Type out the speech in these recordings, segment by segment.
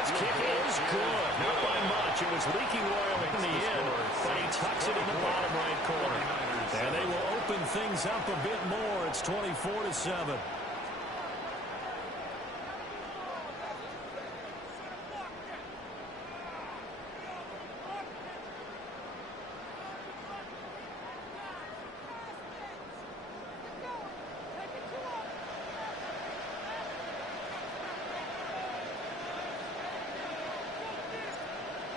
his kick is good. Not by much. It was leaking oil in the end, but he tucks it in the bottom right corner. And they will open things up a bit more. It's 24-7.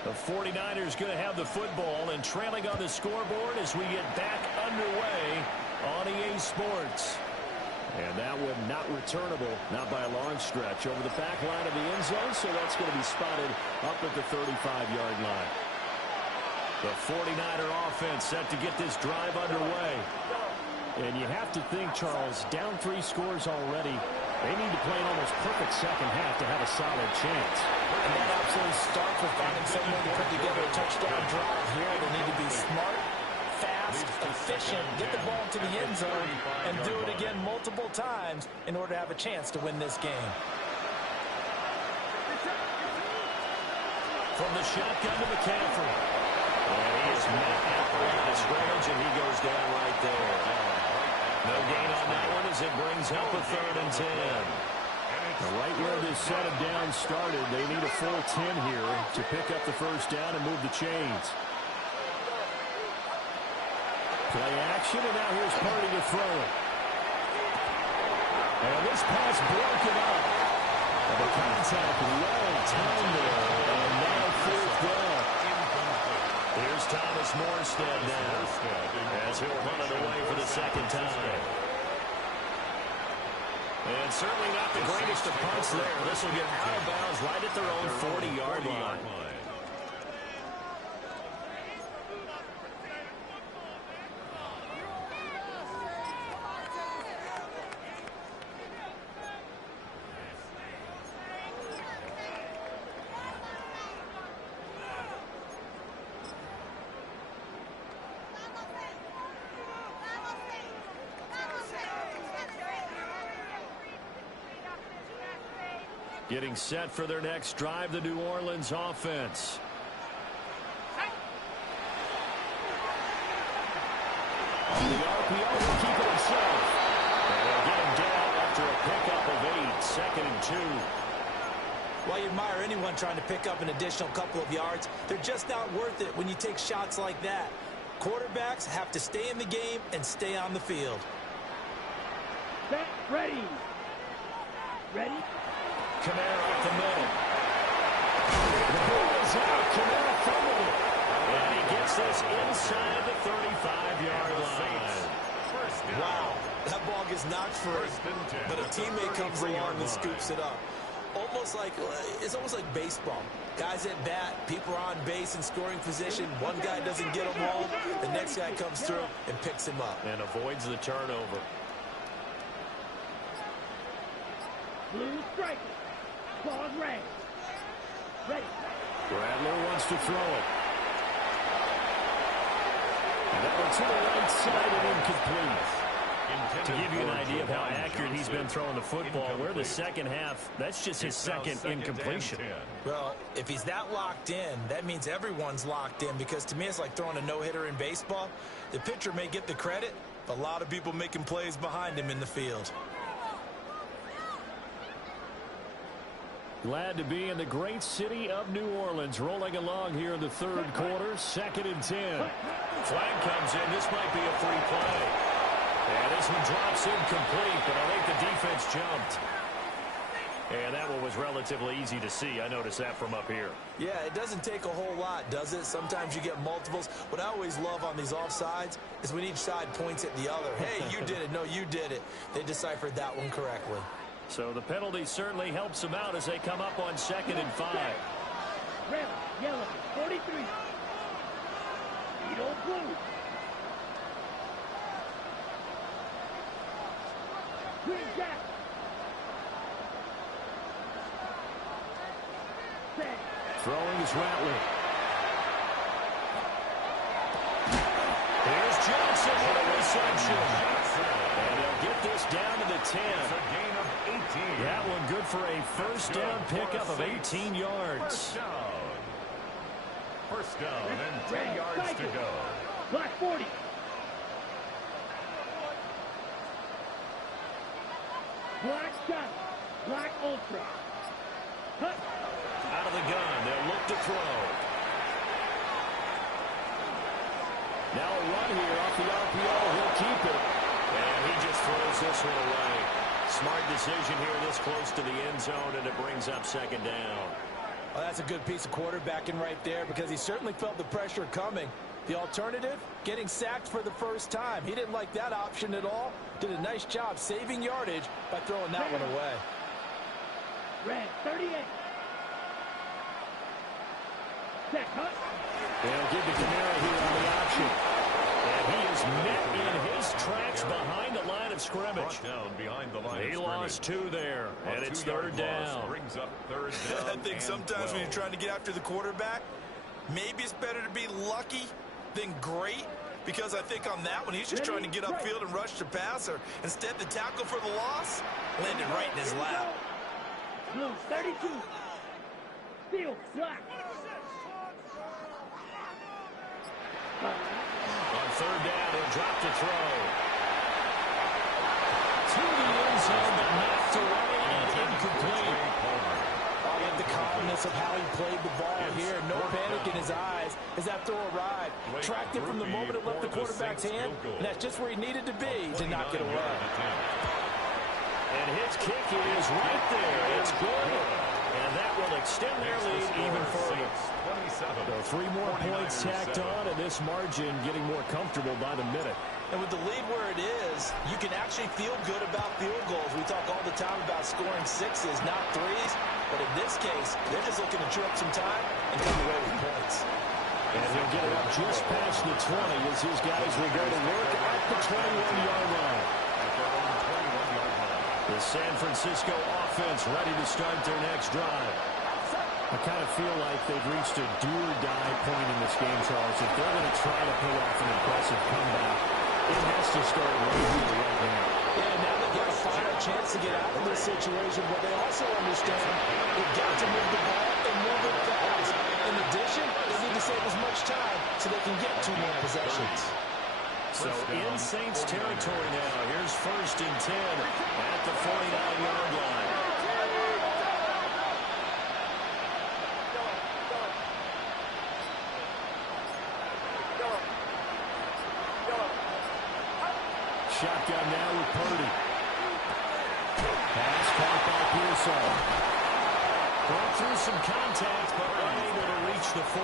The 49ers going to have the football and trailing on the scoreboard as we get back underway on EA Sports. And that one not returnable, not by a long stretch, over the back line of the end zone, so that's going to be spotted up at the 35-yard line. The 49er offense set to get this drive underway. And you have to think, Charles, down 3 scores already. They need to play an almost perfect second half to have a solid chance. And that absolutely starts with finding some way to put together a touchdown drive here. They need to be smart, fast, efficient, get the ball to the end zone, and do it again multiple times in order to have a chance to win this game. From the shotgun to McCaffrey. And he is met at the line of scrimmage, and he goes down right there. No gain on that one as it brings up a 3rd and 10. Right where this set of downs started, they need a full 10 here to pick up the first down and move the chains. Play action, and now here's Purdy to throw it. And this pass broken up. And the contact well timed there, and now 4th down. Here's Thomas Morstead now as he'll run it away for the 2nd time. And certainly not the greatest of punts there. This will get out of bounds right at their own 40-yard line. Getting set for their next drive, the New Orleans offense. The RPO will keep it himself. And they'll get him down after a pickup of 8, 2nd and 2. While you admire anyone trying to pick up an additional couple of yards, they're just not worth it when you take shots like that. Quarterbacks have to stay in the game and stay on the field. Set, ready. Ready? Kamara up the middle. The ball is out. Kamara fumbled it. And he gets this inside the 35-yard line. Wow, that ball gets knocked free, but a teammate comes along and scoops it up. It's almost like baseball. Guys at bat, people are on base in scoring position. One guy doesn't get them home. The next guy comes through and picks him up. And avoids the turnover. Blue striker. Ball's ready. Ready. Rattler wants to throw it. And that one to the right side and incomplete. To give you an idea of how accurate he's been throwing the football, we're the second half. That's just his 2nd incompletion. Well, if he's that locked in, that means everyone's locked in, because to me it's like throwing a no-hitter in baseball. The pitcher may get the credit, but a lot of people making plays behind him in the field. Glad to be in the great city of New Orleans, rolling along here in the 3rd quarter, 2nd and 10. Flag comes in. This might be a free play. And this one drops incomplete, but I think the defense jumped. And that one was relatively easy to see. I noticed that from up here. Yeah, it doesn't take a whole lot, does it? Sometimes you get multiples. What I always love on these offsides is when each side points at the other. Hey, you did it. No, you did it. They deciphered that one correctly. So the penalty certainly helps them out as they come up on 2nd and 5. Red, yellow, 43. Beetle blue. Green jack. Throwing is Rattler. Here's Johnson with a reception. And they'll get this down to the 10. It's a gain of That one good for a first down pickup of 18 yards. First down and 10 yards to go. Black 40. Black shot. Black ultra. Cut. Out of the gun. They'll look to throw. Now a run here off the RPO. He'll keep it. And he just throws this one away. Smart decision here this close to the end zone, and it brings up second down. Well, that's a good piece of quarterbacking right there because he certainly felt the pressure coming. The alternative, getting sacked for the first time. He didn't like that option at all. Did a nice job saving yardage by throwing that one away. Red 38. Set cut. They'll give to Kamara here on the option. And he is met in his tracks behind the line of scrimmage. Down behind the line He lost 2 there, and it's third down. Brings up third down. I think sometimes when you're trying to get after the quarterback, maybe it's better to be lucky than great. Because I think on that one, he's just trying to get upfield and rush the passer. Instead, the tackle for the loss landed right in his lap. Blue 32. Field slack. On third down, he'll drop to throw. To the end zone, but knocked away and incomplete. I like the calmness of how he played the ball here. No panic in his eyes as that throw arrived. Tracked it from the moment it left the quarterback's hand, and that's just where he needed to be to knock it away. And his kick is right there. It's good. And that will extend their lead even further. So 3 more points tacked on, and this margin getting more comfortable by the minute. And with the lead where it is, you can actually feel good about field goals. We talk all the time about scoring 6s, not 3s. But in this case, they're just looking to chew up some time and come away with points. And he'll get it up just past the 20 as his guys will go to work at the 21-yard line. The San Francisco offense ready to start their next drive. I kind of feel like they've reached a do-or-die point in this game, Charles. If they're going to try to pull off an impressive comeback, it has to start right here, right now. Yeah, now they've got to find a chance to get out of this situation, but they also understand they've got to move the ball and move it fast. In addition, they need to save as much time so they can get 2 more possessions. So in Saints territory now. Here's first and 10 at the 49-yard line. Shotgun now with Purdy. Pass caught by Pearson. Going through some contact, but unable to reach the 40.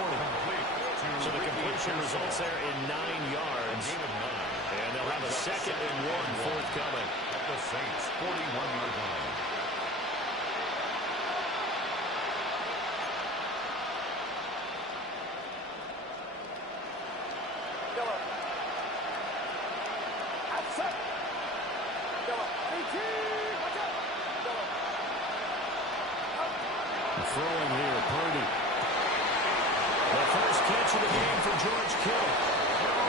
So the completion results there in 9 yards. And they'll have a 2nd and 1 forthcoming. The Saints 41-yard line. Throwing here, Purdy. The first catch of the game for George Kittle.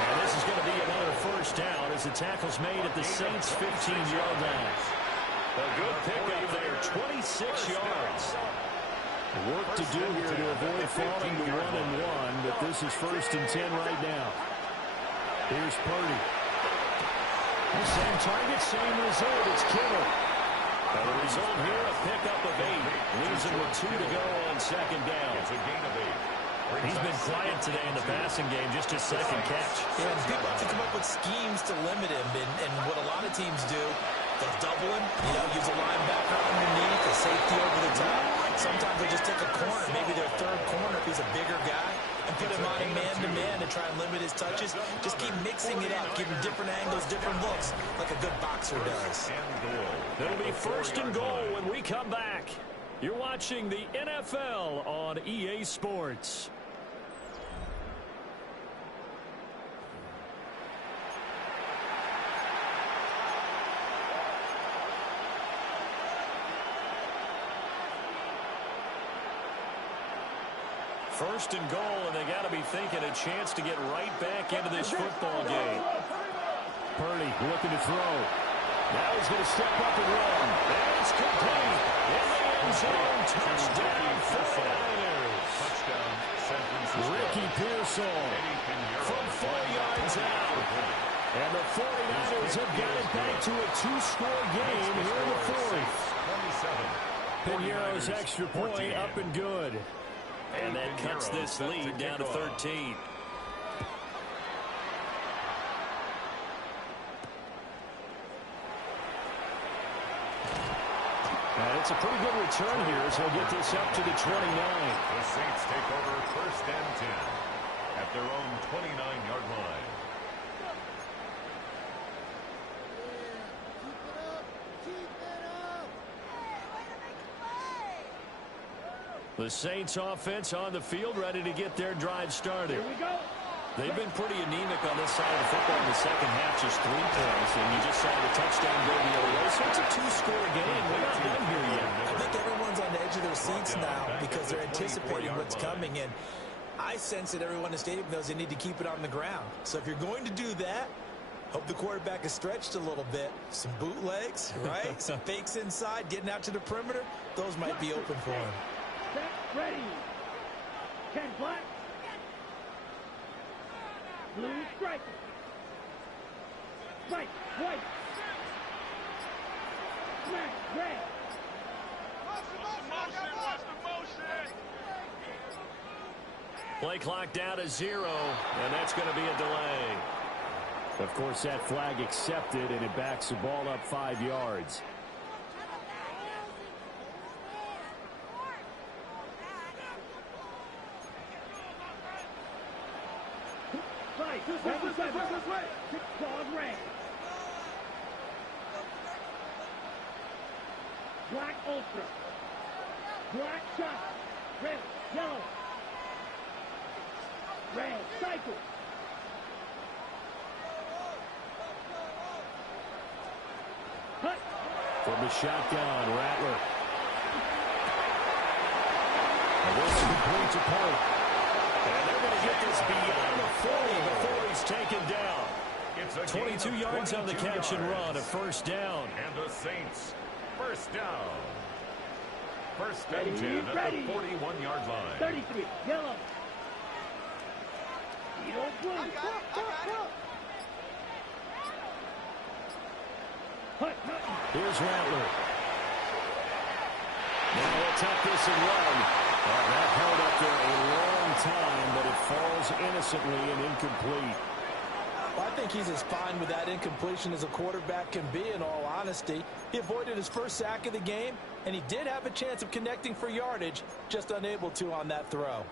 And this is going to be another first down as the tackle's made at the Saints' 15-yard line. A good pickup there, 26 yards. Work to do here to avoid falling to 1-1, but this is first and 10 right now. Here's Purdy. The same target, same result. It's Kittle. The result here, a pickup of 8. Leaves him with 2 to go on second down. It's a gain of 8. He's been quiet today in the passing game, just his second catch. Yeah, and people have to come up with schemes to limit him, and what a lot of teams do, they'll double him, use a linebacker underneath, a safety over the top. Sometimes they just take a corner, maybe their third corner if he's a bigger guy, and put him on a man-to-man and try and limit his touches. Just keep mixing it up, give him different angles, different looks, like a good boxer does. It'll be first and goal when we come back. You're watching the NFL on EA Sports. First and goal, and they got to be thinking a chance to get right back into this football game. Purdy looking to throw. Now he's going to step up and run. And it's complete. zone. Touchdown, 49ers. Touchdown, San Francisco. Ricky Pearsall from 4 yards out. And the 49ers have got it back to a two-score game here in the fourth. 27. Piñeiro's extra point up and good. And that cuts this lead down to 13. And it's a pretty good return here as he'll get this up to the 29. The Saints take over 1st and 10 at their own 29-yard line. The Saints offense on the field, ready to get their drive started. Here we go. They've been pretty anemic on this side of the football in the second half, just 3 points, and you just saw the touchdown go the other way. So it's a two-score game. We're not done here yet. I think everyone's on the edge of their seats now because they're anticipating what's coming. And I sense that everyone in the stadium knows they need to keep it on the ground. So if you're going to do that, hope the quarterback is stretched a little bit. Some bootlegs, right? Some fakes inside, getting out to the perimeter. Those might be open for him. Set, ready. 10 black. Blue striker. Right, white. Smack, red. Play clock down to 0, and that's going to be a delay. Of course, that flag accepted, and it backs the ball up 5 yards. Right, this way. 6 claws red. Black ultra. Black shot. Red, yellow. Red, cycle. Hut. From the shotgun, Rattler. And this is complete to Pope. And they're going to get this beyond the 40 before he's taken down. It's a 22 gain of yards on the 22 catch and yards. run, a first down. And the Saints, first down. First Ready, and 10 at ready. the 41-yard line. 33, yellow. Eagle blue. Hut. Here's Rattler. Now he'll take this and run. That held up there a long time, but it falls innocently and incomplete. Well, I think he's as fine with that incompletion as a quarterback can be, in all honesty. He avoided his first sack of the game, and he did have a chance of connecting for yardage, just unable to on that throw.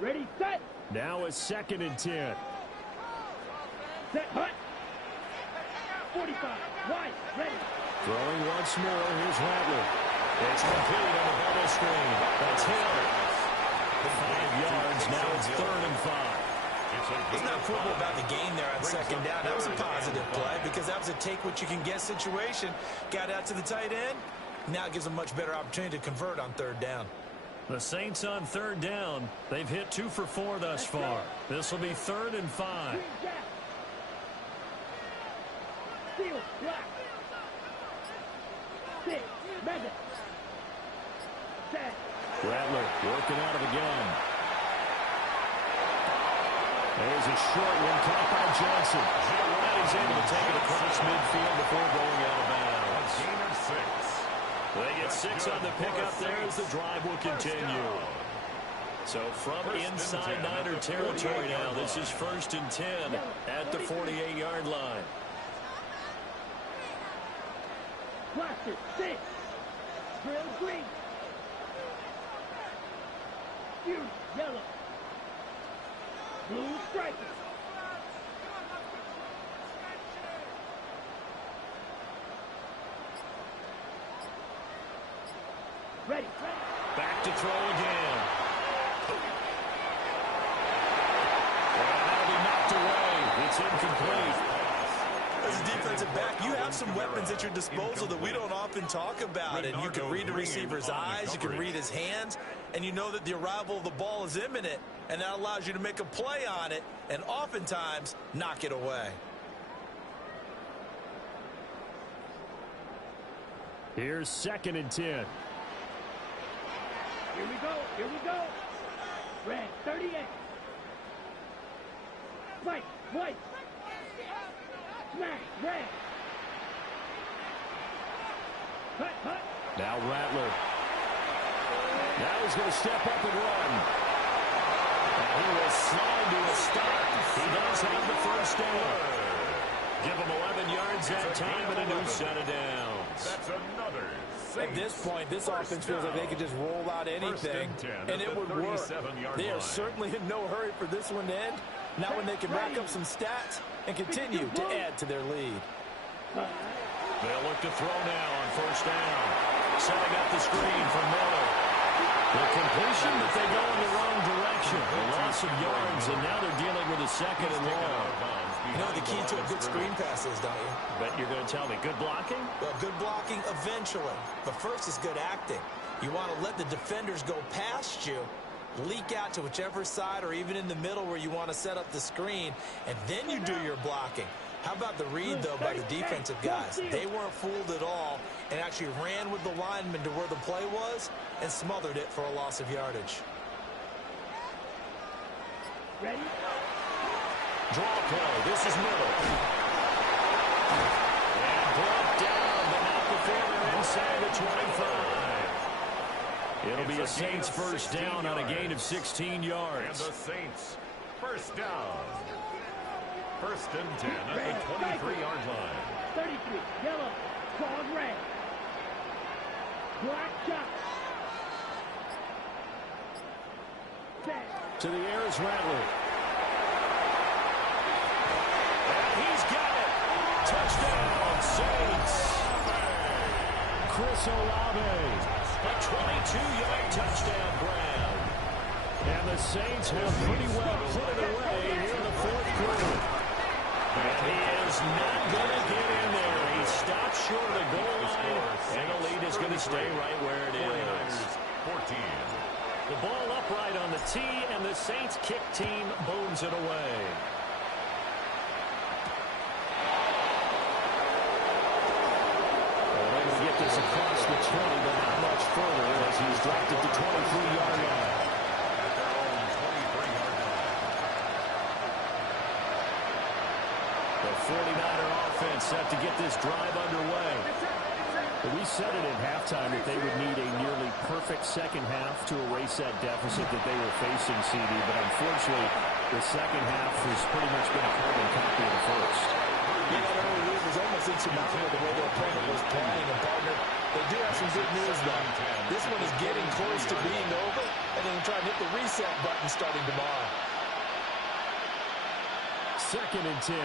Ready, set. Now a 2nd and 10. Set, hut. 45, wide, ready. Throwing once more. Here's Rattler. It's complete on the bubble screen. That's Hill. 5 yards. Now it's 3rd and 5. There's not football about the gain there on 2nd down. That was a positive play because that was a take-what-you-can-get situation. Got out to the tight end. Now it gives a much better opportunity to convert on 3rd down. The Saints on 3rd down. They've hit 2 for 4 thus far. This will be 3rd and 5. Green gap. Steel, black. 6, mega. Set. Rattler working out of the gun. There's a short one caught by Johnson. And he's able to take it across midfield before going out of bounds. A gain of 6. They get 6 on the pickup there as the drive will continue. So from inside Niner territory now, this is 1st and 10 at the 48-yard line. Blaster, 6. Drill, green. Fury, yellow. Blue striker. Ready. Back to throw again. And that'll be knocked away. It's incomplete. As a defensive back, you have some weapons at your disposal that we don't often talk about. And you can read the receiver's eyes, you can read his hands, and you know that the arrival of the ball is imminent, and that allows you to make a play on it. and oftentimes knock it away. Here's 2nd and 10. Here we go. Here we go. Red, 38. Fight, white. Smash, red. Cut. Now Rattler. Now he's going to step up and run. And he will slide to a stop. He does have the first down. Give him 11 yards that time and a new set of downs. That's another. At this point, this offense feels like they could just roll out anything, and it would work. They are certainly in no hurry for this one to end. Now when they can rack up some stats and continue to add to their lead. They'll look to throw now on first down. Setting up the screen for Miller. The completion, but they go in the wrong direction. A loss of yards, and now they're dealing with a 2nd and long. You know the key to a good screen pass is, don't you? Bet you're going to tell me. Good blocking? Well, good blocking eventually. But first is good acting. You want to let the defenders go past you, leak out to whichever side or even in the middle where you want to set up the screen, and then you do your blocking. How about the read, though, by the defensive guys? They weren't fooled at all and actually ran with the lineman to where the play was and smothered it for a loss of yardage. Ready? Draw play. This is Miller. And brought down, but not before they're inside the 25. It'll be a Saints first down on a gain of 16 yards. And the Saints first down. 1st and 10 at the 23-yard line. 33, yellow, claws red. Black shot. To the air is Rattler. And he's got it. Touchdown, Saints. Chris Olave. A 22-yard touchdown grab. And the Saints have pretty well put it away here in the 4th quarter. And he is not going to get in there. He stops short of the goal line, and the lead is going to stay right where it is. 14. The ball upright on the tee, and the Saints kick team booms it away. Well, they will get this across the 20, but not much further as he's dropped it to 23-yard line. At their own 23-yard line. The 49er offense set to get this drive underway. We said it at halftime that they would need a nearly perfect second half to erase that deficit that they were facing, CD, but unfortunately, the second half has pretty much been a carbon copy of the first. Yeah, that early lead was almost insurmountable the way their opponent was playing, and partner, they do have some good news, though. This one is getting close to being over, and they can try and hit the reset button starting tomorrow. 2nd and 10.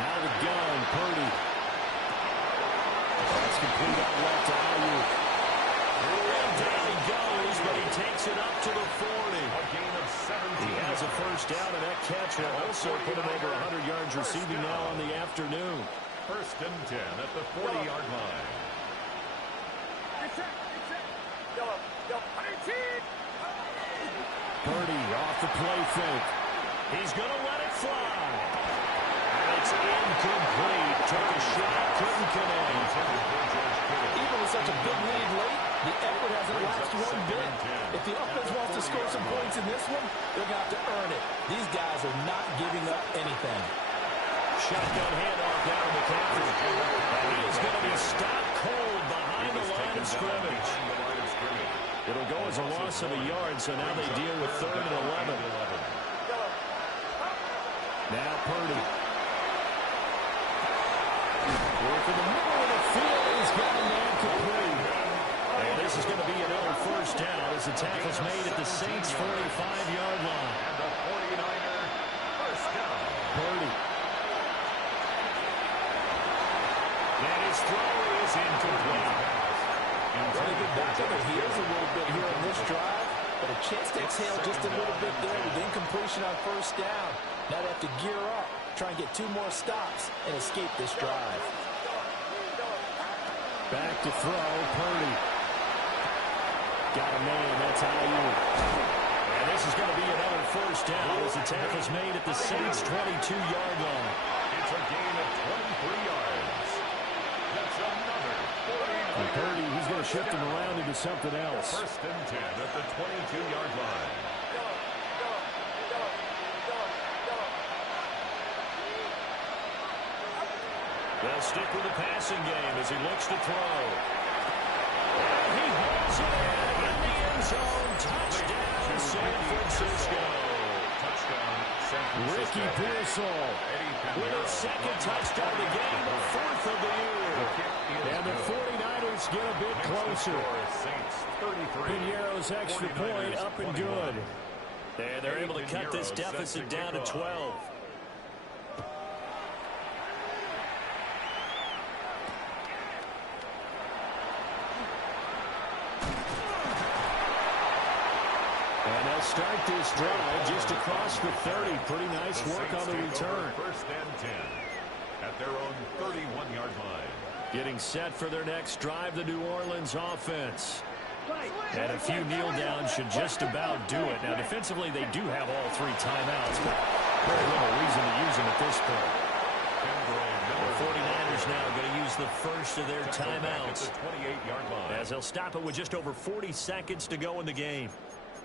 Out of the gun, Purdy. That's complete out left to Ayuk. And down he goes, but he takes it up to the 40. A gain of 17. He has a first down, and that catch will also put him over 100 yards receiving now on the afternoon. 1st and 10 at the 40-yard line. Purdy off the play fake. He's going to let it fly. It's incomplete. Took a shot, couldn't connect. Even with such a big lead late, the effort hasn't lasted one bit. If the offense wants to score some points in this one, they're going to have to earn it. These guys are not giving up anything. Shotgun handoff down to McCaffrey. And he is going to be stopped cold behind the line of scrimmage. It'll go as a loss of a yard, so now they deal with 3rd and 11. Now Purdy. Work in the middle of the field. He's got a man complete. And this is going to be another first down as the tackle's made at the Saints' 45-yard line. And the 49er first down. Purdy. And his throw is incomplete. Well, they get back on their heels a little bit here on this drive, but a chance to exhale just a little bit there with incompletion on first down. Now they have to gear up, try and get 2 more stops, and escape this drive. Back to throw, Purdy. Got a man, that's Ayuk. And this is going to be another first down as the tackle's made at the Saints' 22-yard line. It's a gain of 23 yards. That's another 40. And Purdy, he's going to shift him around into something else. First and 10 at the 22-yard line. They'll stick with the passing game as he looks to throw. And he holds it in the end zone. Touchdown, San Francisco. Touchdown, San Francisco. Ricky Pearsall with his second touchdown of the game, the fourth of the year. And the 49ers get a bit closer. Piñeiro's extra point up and good. And they're able to cut this deficit down to 12. And they'll start this drive just across the 30. Pretty nice work on the return. First and 10 at their own 31-yard line. Getting set for their next drive, the New Orleans offense. And a few kneel downs should just about do it. Now, defensively, they do have all three timeouts, but very little reason to use them at this point. The 49ers now going to use the first of their timeouts as they'll stop it with just over 40 seconds to go in the game.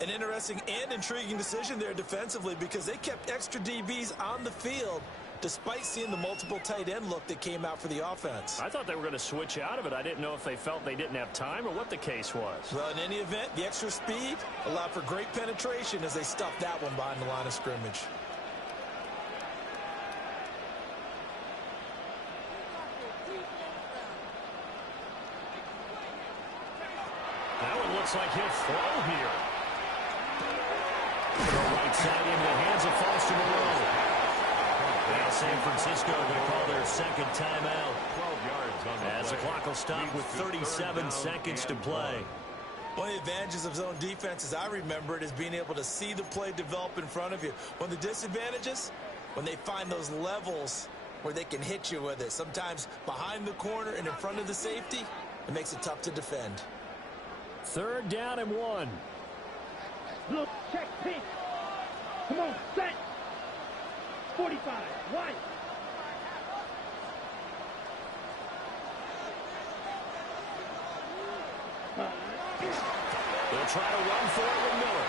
An interesting and intriguing decision there defensively because they kept extra DBs on the field despite seeing the multiple tight end look that came out for the offense. I thought they were going to switch out of it. I didn't know if they felt they didn't have time or what the case was. Well, in any event, the extra speed allowed for great penetration as they stuffed that one behind the line of scrimmage. That one looks like he'll throw here. Go right side into the hands of Foster Moreau. Now San Francisco going to call their second timeout. 12 yards on the as the clock will stop with 37 seconds to play. One of the advantages of zone defense, as I remember it, is being able to see the play develop in front of you. One of the disadvantages, when they find those levels where they can hit you with it. Sometimes behind the corner and in front of the safety, it makes it tough to defend. Third down and 1. Look, check, pink. Come on, set. 45, white. They'll try to run for it with Miller.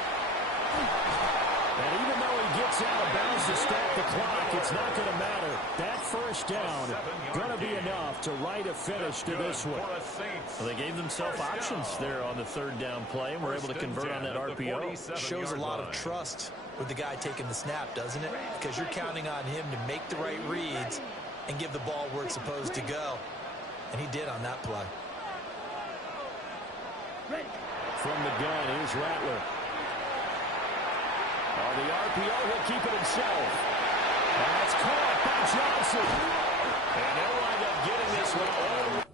And even though he gets out of bounds to stop the clock, it's not going to matter. That first down going to be enough to write a finish to this one. Well, they gave themselves options there on the third down play and were able to convert on that RPO. Shows a lot of trust with the guy taking the snap, doesn't it? Because you're counting on him to make the right reads and give the ball where it's supposed to go. And he did on that play. From the gun, here's Rattler. On the RPO, he'll keep it himself. And that's caught by Johnson. And they'll wind up getting this one all